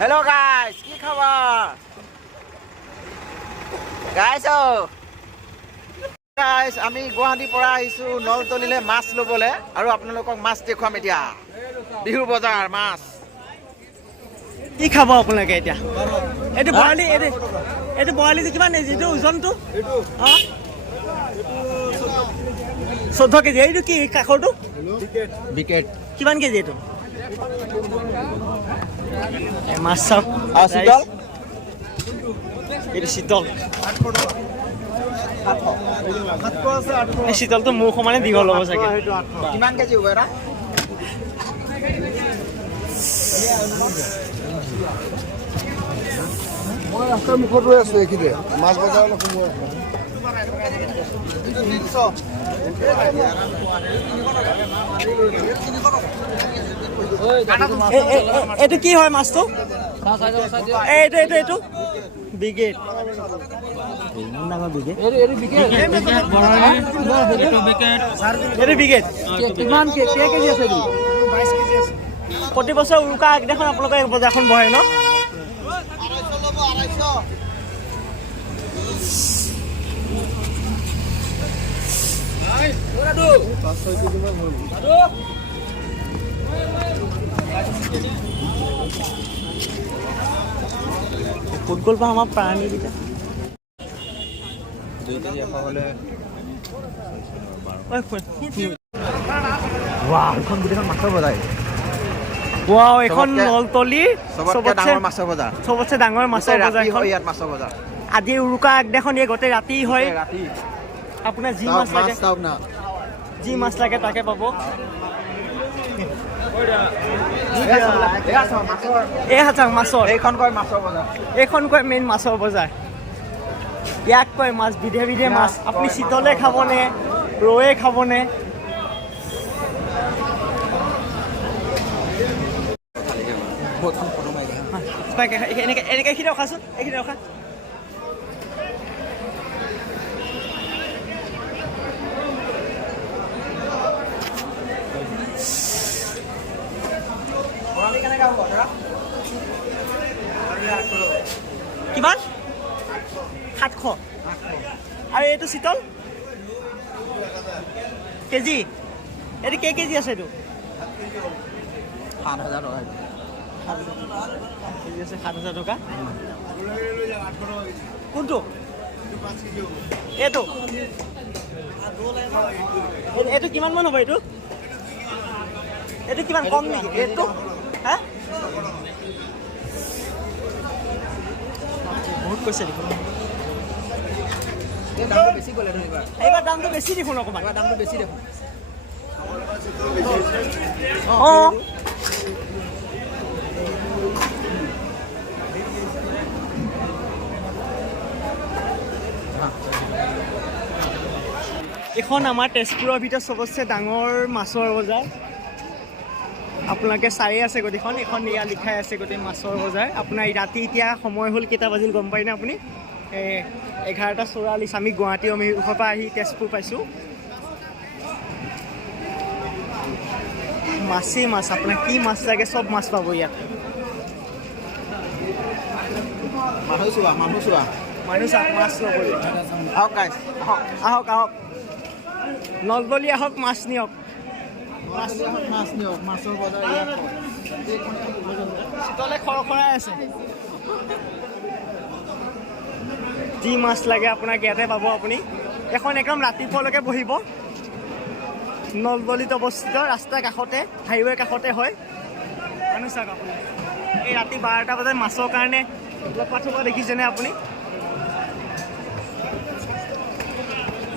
Hello guys, কি খবৰ? Guys, আমি গুৱাহাটীৰ পৰা আহিছো নলতলিলে মাছ লবলৈ আৰু আপোনালোকক মাছ দেখুৱাম এতিয়া। বিহু বজাৰ মাছ। কি খাব আপোনালোকে এতিয়া? এইটো বৰালি যে কিমান এইটো ওজনটো? এইটো 14 কেজি। এইটো কি কাখৰটো? বিকেট। কিমান কেজি এইটো? মাছ চাওক। শীতল? এইটো শীতল। এই শীতলটো মোৰ সমানে দীঘল হ'ব চাগে। কিমান কেজি হ'ব এটা? মই ৰাস্তাৰ মুখত ৰৈ আছো এইখিনিতে মাছ বজাৰলৈ সোমোৱা এইটো কি হয় মাছটো? এইটো বিগেট। কিমান কেজি আছে? 22 কেজি আছে। প্ৰতি বছৰ উৰুকা আগদিনাখন আপোনালোকে বজাৰখন বহে ন? ফুটবল পৰা আমাৰ প্ৰাণীকেইটা এখন গোটেইখন মাছৰ বজাৰ। এখন নলতলি চবতছে ডাঙৰ মাছৰ বজাৰ। ইয়াত মাছৰ বজাৰ। আজি উৰুকা আগদিনাখন গোটেই ৰাতি হয়। আপোনাৰ যি মাছ লাগে তাকে পাব। এইখন কয় মেইন মাছৰ বজাৰ। ইয়াক কয় মাছ বিধে মাছ। আপুনি চিতলে খাবনে, ৰৌৱে খাবনে? এনেকে এইখিনি ৰখাচোন, এইখিনি ৰখা। কিমান? 700। আৰু এইটো চিতল কেজি? এইটো কেজি আছে? এইটো 7,000 টকা। 7,000 টকা। কোনটো? এইটো কিমান মান হ'ব? এইটো কিমান কম নেকি? এইটো বহুত কৈছে দেখোন। এইবাৰ দামটো বেছি দেখোন অকণমান। এখন আমাৰ তেজপুৰৰ ভিতৰত চবতছে ডাঙৰ মাছৰ বজাৰ। আপোনালোকে চাই আছে গোটেইখন। এখন ইয়াত লিখাই আছে গোটেই মাছৰ বজাৰ। আপোনাৰ ৰাতি এতিয়া সময় হ'ল কেইটা বাজিল গম পায়নে আপুনি? 11:44। আমি গুৱাহাটী অভিমুখৰ পৰা আহি তেজপুৰ পাইছোঁ। মাছেই মাছ। আপোনাৰ কি মাছ লাগে চব মাছ পাব ইয়াত। মানুহ চোৱা মানুহ চাওক মাছ ল'বলৈ। আহক গাইছ, আহক নলতলি আহক, মাছ নিয়ক। মাছৰ বজাৰ ইয়াত। শীতলে খৰখৰাই আছে। যি মাছ লাগে আপোনাক ইয়াতে পাব। আপুনি এখন একদম ৰাতিপুৱালৈকে বহিব। নলতলিত অৱস্থিত, ৰাস্তাৰ কাষতে, হাইৱেৰ কাষতে হয়। মানুহ চাওক আপুনি। এই ৰাতি 12টা বজাত মাছৰ কাৰণে লপা থপা দেখিছেনে আপুনি?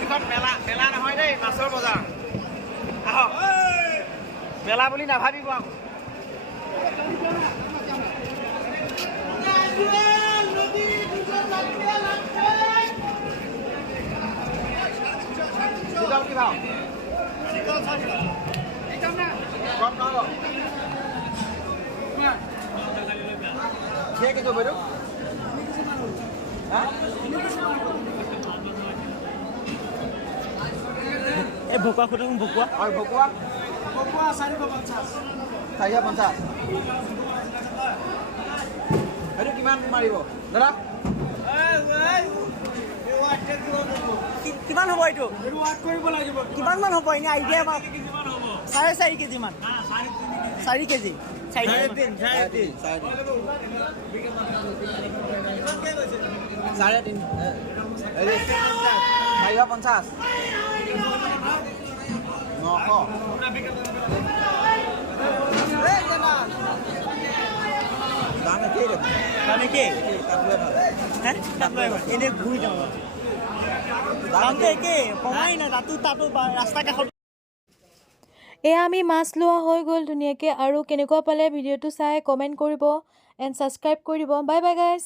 এখন মেলা নহয় দেই, মাছৰ বজাৰ। আহক, মেলা বুলি নাভাবিব আকৌ। কি ভাও? কম নহ'ব। কেজি হ'ব এইটো? এই ভকুৱা খুটুং ভকুৱা। আৰু ভকুৱা? ভকুৱা 450। 450। মাৰিব দাদা কিমান হ'ব এইটো কিমান মান হ'ব এনে আইডিয়া 4.5 কেজি মান 4 কেজি 4.5 দাম একে এনে ঘূৰি যাওঁ দামটো একে কমাই নাই তাতো ৰাস্তা কাষত এয়া আমি মাছ লোৱা হৈ গ'ল ধুনীয়াকৈ আৰু কেনেকুৱা পালে ভিডিঅ'টো চাই কমেণ্ট কৰিব এণ্ড ছাবস্ক্ৰাইব কৰি দিব বাই বাই গাইজ